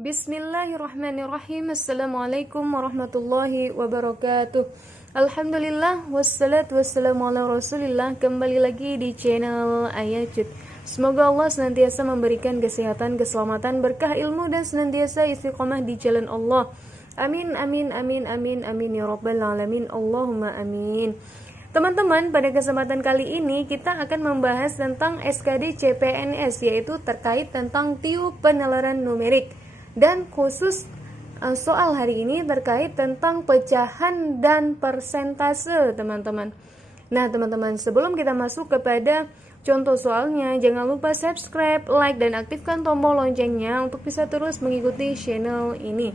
Bismillahirrahmanirrahim. Assalamualaikum warahmatullahi wabarakatuh. Alhamdulillah, wassalatu wassalamu ala rasulillah. Kembali lagi di channel Ayacut. Semoga Allah senantiasa memberikan kesehatan, keselamatan, berkah ilmu, dan senantiasa istiqomah di jalan Allah. Amin, amin, amin, amin, amin, ya rabbal alamin. Allahumma amin. Teman-teman, pada kesempatan kali ini kita akan membahas tentang SKD CPNS, yaitu terkait tentang tiup penalaran numerik. Dan khusus soal hari ini terkait tentang pecahan dan persentase, teman-teman. Nah, teman-teman, sebelum kita masuk kepada contoh soalnya, jangan lupa subscribe, like, dan aktifkan tombol loncengnya untuk bisa terus mengikuti channel ini.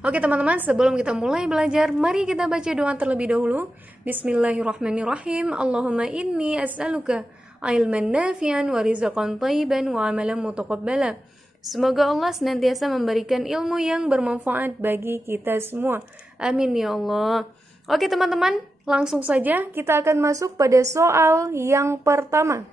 Oke teman-teman, sebelum kita mulai belajar, mari kita baca doa terlebih dahulu. Bismillahirrahmanirrahim. Allahumma inni as'aluka ilman nafi'an wa rizqan thayyiban wa amalan mutaqabbala. Semoga Allah senantiasa memberikan ilmu yang bermanfaat bagi kita semua. Amin ya Allah. Oke teman-teman, langsung saja kita akan masuk pada soal yang pertama.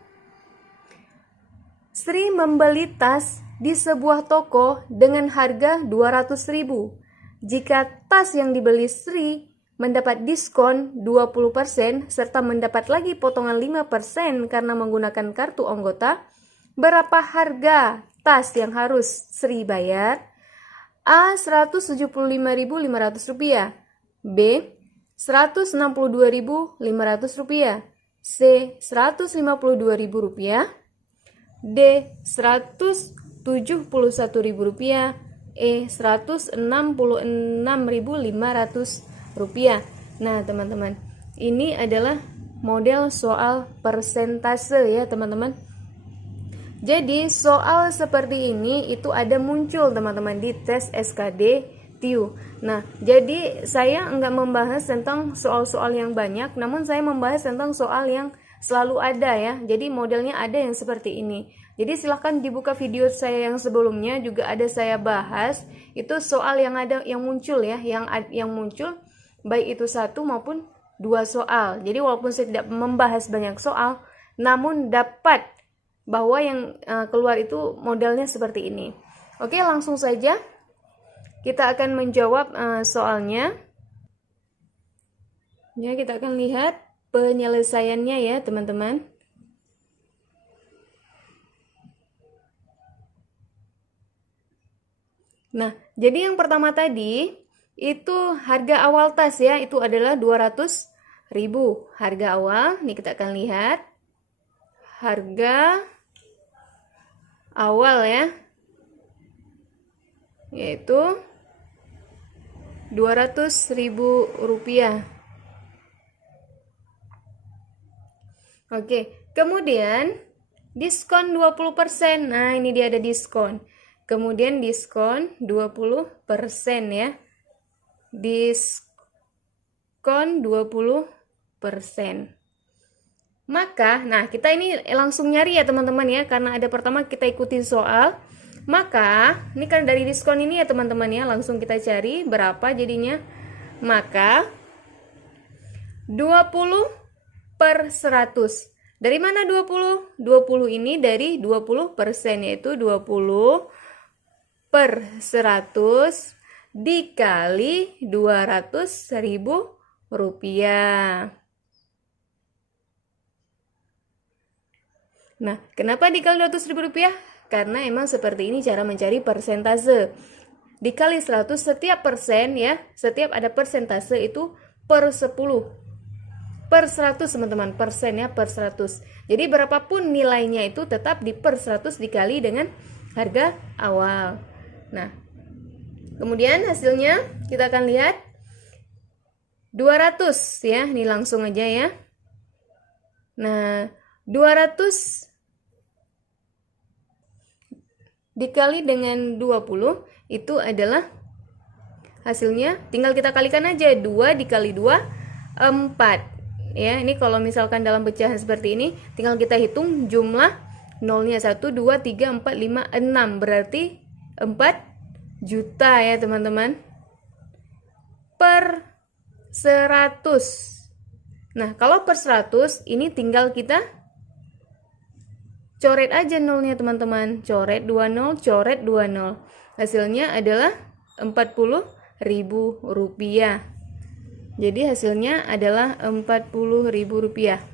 Sri membeli tas di sebuah toko dengan harga 200.000. Jika tas yang dibeli Sri mendapat diskon 20% serta mendapat lagi potongan 5% karena menggunakan kartu anggota, berapa harga tas yang harus Sri bayar? A. Rp175.500, B. Rp162.500, C. Rp152.000, D. Rp171.000, E. Rp166.500. Nah teman-teman, ini adalah model soal persentase ya teman-teman. Jadi soal seperti ini itu ada muncul teman-teman di tes SKD TIU. Nah jadi saya enggak membahas tentang soal-soal yang banyak, namun saya membahas tentang soal yang selalu ada ya. Jadi modelnya ada yang seperti ini. Jadi silahkan dibuka video saya yang sebelumnya, juga ada saya bahas itu soal yang ada yang muncul ya, yang muncul baik itu satu maupun dua soal. Jadi walaupun saya tidak membahas banyak soal, namun dapat bahwa yang keluar itu modelnya seperti ini. Oke, langsung saja kita akan menjawab soalnya. Ya, kita akan lihat penyelesaiannya ya teman-teman. Nah, jadi yang pertama tadi itu harga awal tas ya, itu adalah 200.000. Harga awal, nih kita akan lihat. Harga awal ya, yaitu Rp200.000. Oke, kemudian diskon 20%. Nah, ini dia ada diskon. Kemudian diskon 20% ya. Diskon 20%. Maka, nah kita ini langsung nyari ya teman-teman ya, karena ada pertama kita ikutin soal. Maka, ini kan dari diskon ini ya teman-teman ya, langsung kita cari berapa jadinya. Maka 20/100. Dari mana 20? 20 ini dari 20%, yaitu 20/100 dikali Rp200.000. Nah, kenapa dikali Rp200.000? Karena emang seperti ini cara mencari persentase. Dikali 100, setiap persen ya, setiap ada persentase itu per 10. Per 100 teman-teman, persen ya, per 100. Jadi berapapun nilainya itu tetap di per 100 dikali dengan harga awal. Nah, kemudian hasilnya kita akan lihat 200 ya, ini langsung aja ya. Nah, 200 dikali dengan 20 itu adalah hasilnya, tinggal kita kalikan aja, 2 dikali 2, 4. Ya, ini kalau misalkan dalam pecahan seperti ini, tinggal kita hitung jumlah nolnya 1, 2, 3, 4, 5, 6. Berarti 4 juta ya teman-teman. Per 100. Nah, kalau per 100, ini tinggal kita coret aja nolnya teman-teman. Coret 20, coret 20. Hasilnya adalah Rp40.000. Jadi hasilnya adalah Rp40.000.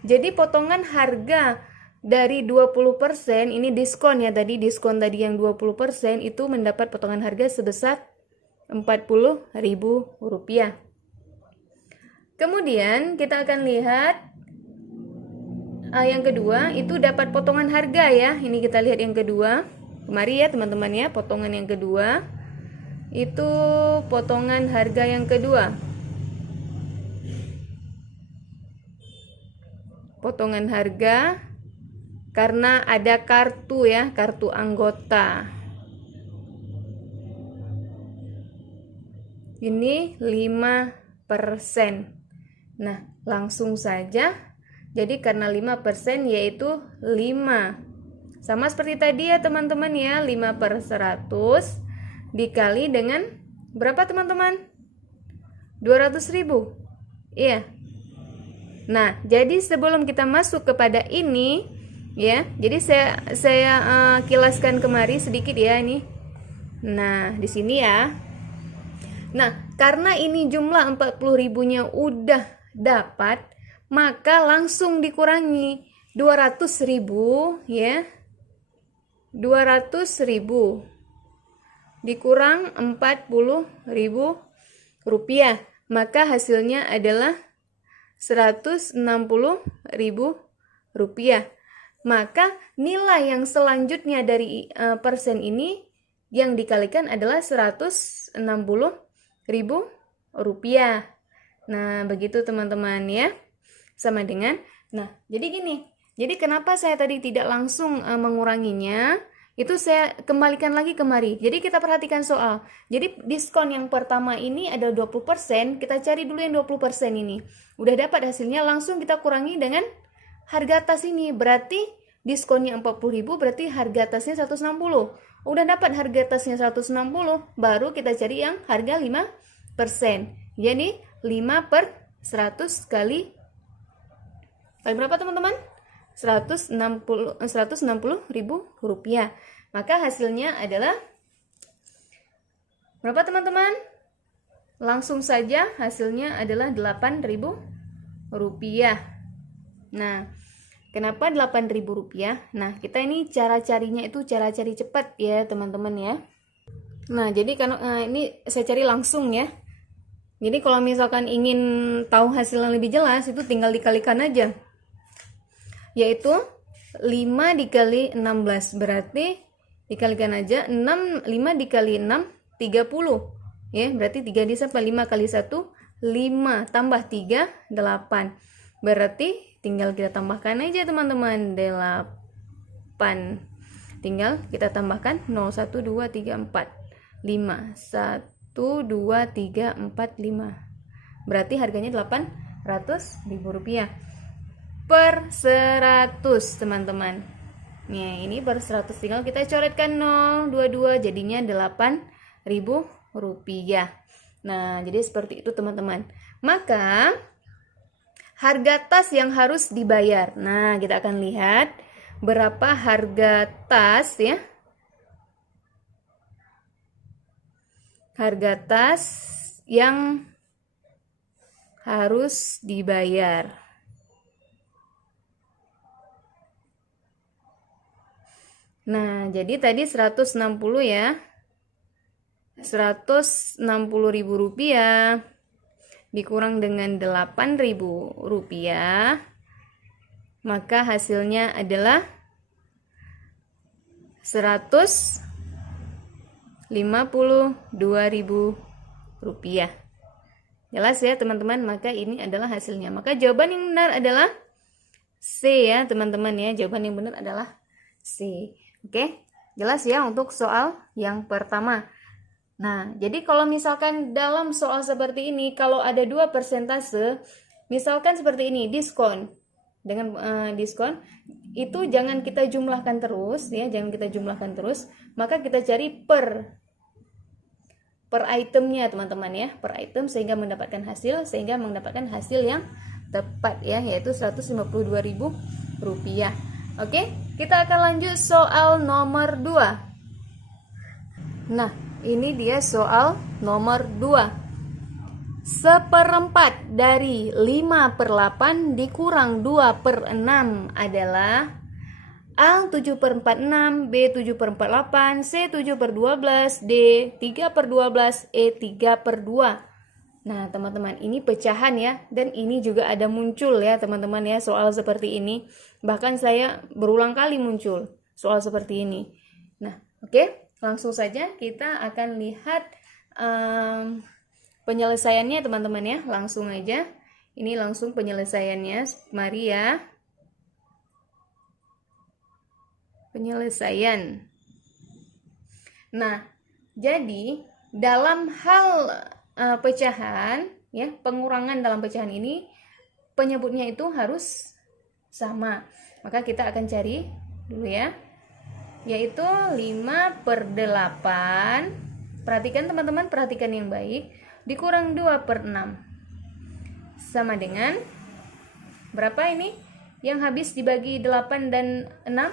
Jadi potongan harga dari 20%, ini diskon ya tadi, diskon tadi yang 20% itu mendapat potongan harga sebesar Rp40.000. Kemudian kita akan lihat yang kedua, itu dapat potongan harga ya. Ini kita lihat yang kedua. Kemari ya teman-teman ya, potongan yang kedua. Itu potongan harga yang kedua. Potongan harga karena ada kartu ya, kartu anggota. Ini 5%. Nah, langsung saja. Jadi karena 5% yaitu 5. Sama seperti tadi ya teman-teman ya, 5/100 dikali dengan berapa teman-teman? 200.000. Iya. Nah, jadi sebelum kita masuk kepada ini ya, jadi saya kilaskan kemari sedikit ya ini. Nah, di sini ya. Nah, karena ini jumlah 40.000-nya udah dapat, maka langsung dikurangi 200.000 ya. 200.000 dikurang Rp40.000, maka hasilnya adalah Rp160.000. Maka nilai yang selanjutnya dari persen ini yang dikalikan adalah Rp160.000. Nah, begitu teman-teman ya. Sama dengan, nah jadi gini. Jadi kenapa saya tadi tidak langsung menguranginya? Itu saya kembalikan lagi kemari. Jadi kita perhatikan soal. Jadi diskon yang pertama ini ada 20%, kita cari dulu yang 20% ini. Udah dapat hasilnya, langsung kita kurangi dengan harga tas ini. Berarti diskonnya 40.000, berarti harga tasnya 160. Udah dapat harga tasnya 160, baru kita cari yang harga 5%. Jadi 5/100 kali berapa teman-teman? Rp160.000. Maka hasilnya adalah berapa teman-teman? Langsung saja hasilnya adalah Rp8.000. Nah, kenapa Rp8.000? Nah, kita ini cara carinya itu cara cari cepat ya teman-teman ya. Nah, jadi kalau ini saya cari langsung ya. Jadi kalau misalkan ingin tahu hasilnya lebih jelas, itu tinggal dikalikan aja. Yaitu 5 dikali 16, berarti dikalikan aja 5 dikali 6 30 ya, berarti 3 disampai 5 kali 1 5 tambah 3 8, berarti tinggal kita tambahkan aja teman-teman, 8. Tinggal kita tambahkan 0 1 2 3 4 5 1 2 3 4 5, berarti harganya Rp800.000 per 100 teman-teman. Nah, ini per 100 tinggal kita coretkan 0 22, jadinya Rp8.000. Nah, jadi seperti itu teman-teman. Maka harga tas yang harus dibayar. Nah, kita akan lihat berapa harga tas ya. Harga tas yang harus dibayar. Nah, jadi tadi 160 ya. Rp160.000 dikurang dengan Rp8.000, maka hasilnya adalah Rp152.000. Jelas ya teman-teman, maka ini adalah hasilnya. Maka jawaban yang benar adalah C ya teman-teman ya. Jawaban yang benar adalah C. Oke, jelas ya untuk soal yang pertama. Nah, jadi kalau misalkan dalam soal seperti ini, kalau ada dua persentase, misalkan seperti ini, diskon. Dengan diskon, itu jangan kita jumlahkan terus, ya, jangan kita jumlahkan terus. Maka kita cari per itemnya, teman-teman ya, per item sehingga mendapatkan hasil yang tepat ya, yaitu Rp152.000. Oke, kita akan lanjut soal nomor 2. Nah, ini dia soal nomor 2. 1/4 dari 5/8 dikurang 2/6 adalah A 7/46, B 7/48, C 7/12, D 3/12, E 3/2. Nah teman-teman, ini pecahan ya, dan ini juga ada muncul ya teman-teman ya, soal seperti ini. Bahkan saya berulang kali muncul soal seperti ini. Nah oke, langsung saja kita akan lihat penyelesaiannya teman-teman ya. Langsung aja, ini langsung penyelesaiannya. Mari ya, penyelesaian. Nah, jadi dalam hal pecahan ya, pengurangan dalam pecahan ini penyebutnya itu harus sama. Maka kita akan cari dulu ya, yaitu 5/8. Perhatikan teman-teman, perhatikan yang baik, dikurang 2/6 sama dengan berapa ini? Yang habis dibagi 8 dan 6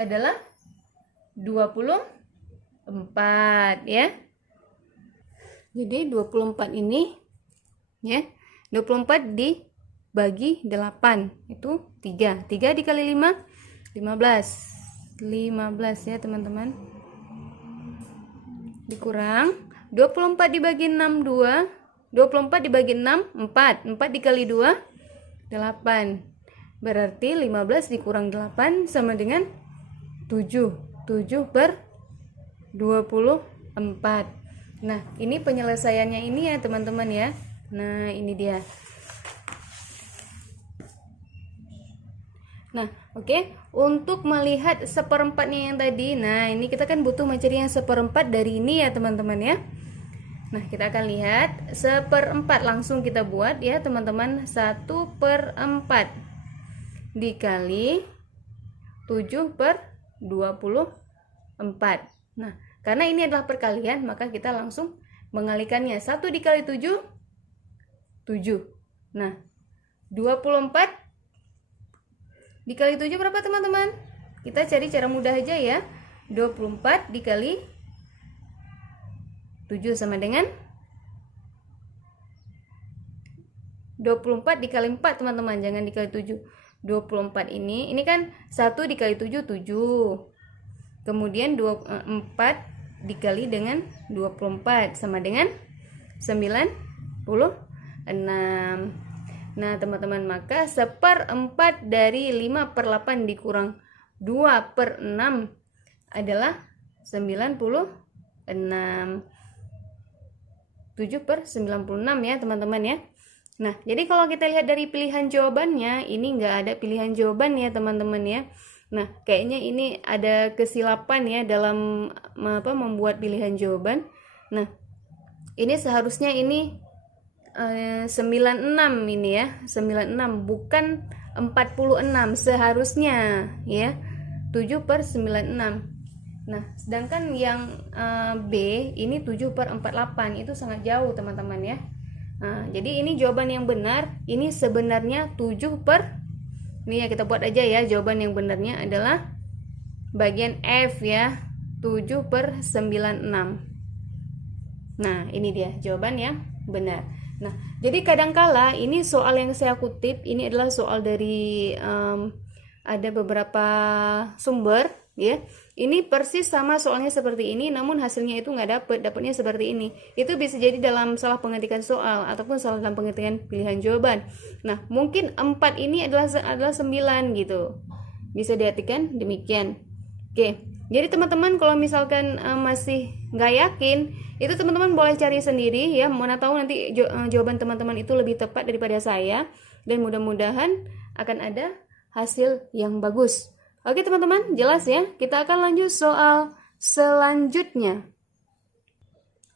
adalah 24 ya. Jadi 24 ini ya, 24 dibagi 8 itu 3. 3 dikali 5 15. 15 ya teman-teman. Dikurang 24 dibagi 6 2. 24 dibagi 6 4. 4 dikali 2 8. Berarti 15 dikurang 8 sama dengan 7. 7/24. Nah, ini penyelesaiannya ini ya teman-teman ya. Nah, ini dia. Nah, oke. Untuk melihat 1/4-nya yang tadi, nah ini kita kan butuh mencari yang 1/4 dari ini ya teman-teman ya. Nah, kita akan lihat 1/4, langsung kita buat ya teman-teman. 1/4 dikali 7/24. Nah, karena ini adalah perkalian, maka kita langsung mengalikannya. 1 dikali 7 7. Nah, 24 dikali 7 berapa teman-teman? Kita cari cara mudah aja ya. 24 dikali 7 sama dengan 24 dikali 4 teman-teman, jangan dikali 7. 24 ini kan 1 dikali 7 7. Kemudian 4 dikali dengan 24 sama dengan 96. Nah teman-teman, maka 1/4 dari 5/8 dikurang 2/6 adalah 96. 7/96 ya teman-teman ya. Nah, jadi kalau kita lihat dari pilihan jawabannya, ini nggak ada pilihan jawaban ya teman-teman ya. Nah, kayaknya ini ada kesilapan ya dalam membuat pilihan jawaban. Nah, ini seharusnya ini 96 ini ya, 96 bukan 46 seharusnya ya, 7/96. Nah, sedangkan yang B ini 7/48, itu sangat jauh teman-teman ya. Nah, jadi ini jawaban yang benar, ini sebenarnya 7 per, ini ya kita buat aja ya, jawaban yang benarnya adalah bagian F ya, 7/96. Nah, ini dia jawaban yang benar. Nah, jadi kadangkala ini soal yang saya kutip, ini adalah soal dari ada beberapa sumber ya. Ini persis sama soalnya seperti ini, namun hasilnya itu nggak dapatnya seperti ini. Itu bisa jadi dalam salah pengetikan soal ataupun salah dalam pengetikan pilihan jawaban. Nah, mungkin 4 ini adalah 9 gitu. Bisa diartikan demikian. Oke. Jadi teman-teman kalau misalkan masih nggak yakin, itu teman-teman boleh cari sendiri ya. Mana tahu nanti jawaban teman-teman itu lebih tepat daripada saya, dan mudah-mudahan akan ada hasil yang bagus. Oke teman-teman, jelas ya. Kita akan lanjut soal selanjutnya.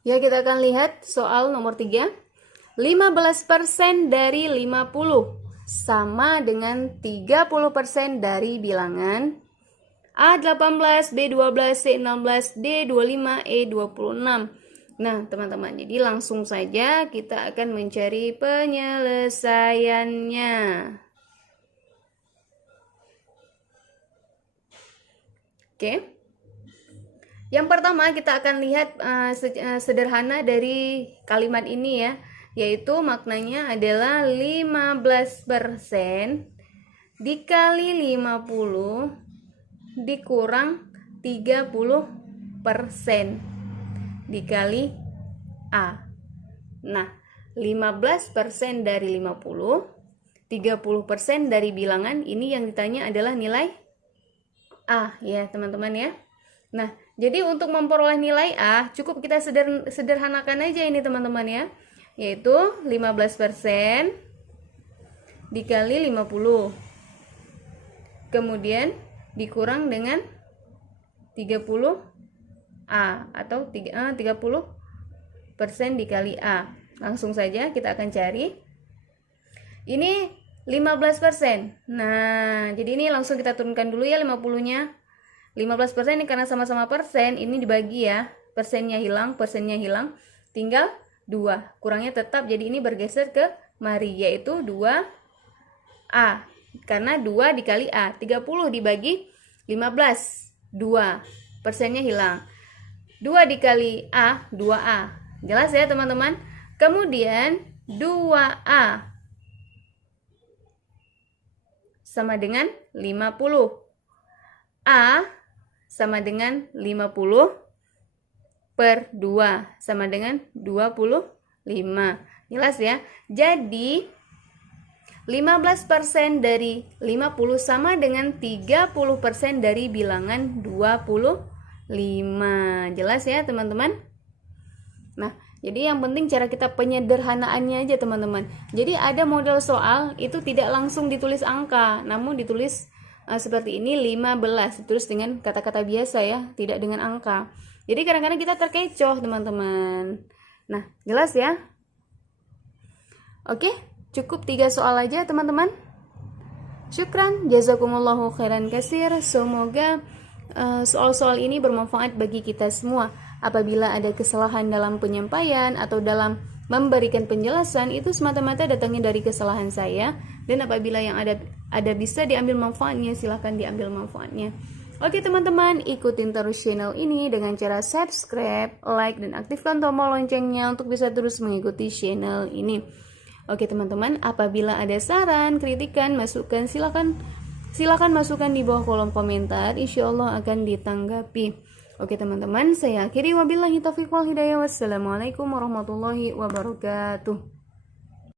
Ya, kita akan lihat soal nomor 3. 15% dari 50 sama dengan 30% dari bilangan A18, B12, C16, D25, E26. Nah, teman-teman, jadi langsung saja kita akan mencari penyelesaiannya. Oke. Yang pertama kita akan lihat sederhana dari kalimat ini ya, yaitu maknanya adalah 15% dikali 50 dikurang 30% dikali A. Nah, 15% dari 50, 30% dari bilangan, ini yang ditanya adalah nilai A ya teman-teman ya. Nah, jadi untuk memperoleh nilai A, cukup kita sederhanakan aja ini teman-teman ya, yaitu 15% dikali 50, kemudian dikurang dengan 30 A atau 30% dikali A. Langsung saja kita akan cari. Ini 15%. Nah, jadi ini langsung kita turunkan dulu ya 50-nya. 15% ini karena sama-sama persen, ini dibagi ya. Persennya hilang, tinggal 2. Kurangnya tetap, jadi ini bergeser ke mari, yaitu 2A. Karena 2 dikali A, 30 dibagi 15, 2. Persennya hilang. 2 dikali A, 2A. Jelas ya teman-teman? Kemudian 2A sama dengan 50. A sama dengan 50 per 2 sama dengan 25. Jelas ya? Jadi 15% dari 50 sama dengan 30% dari bilangan 25. Jelas ya teman-teman? Nah, jadi yang penting cara kita penyederhanaannya aja teman-teman. Jadi ada model soal itu tidak langsung ditulis angka, namun ditulis seperti ini 15, terus dengan kata-kata biasa ya, tidak dengan angka. Jadi kadang-kadang kita terkecoh teman-teman. Nah, jelas ya? Oke, cukup 3 soal aja teman-teman. Syukran, jazakumullahu khairan katsir. Semoga soal-soal ini bermanfaat bagi kita semua. Apabila ada kesalahan dalam penyampaian atau dalam memberikan penjelasan, itu semata-mata datangnya dari kesalahan saya. Dan apabila yang ada bisa diambil manfaatnya, silahkan diambil manfaatnya. Oke teman-teman, ikutin terus channel ini dengan cara subscribe, like, dan aktifkan tombol loncengnya untuk bisa terus mengikuti channel ini. Oke teman-teman, apabila ada saran, kritikan, masukan, silakan masukkan di bawah kolom komentar. Insya Allah akan ditanggapi. Oke teman-teman, saya akhiri wabillahi taufiq wal hidayah. Wassalamualaikum warahmatullahi wabarakatuh.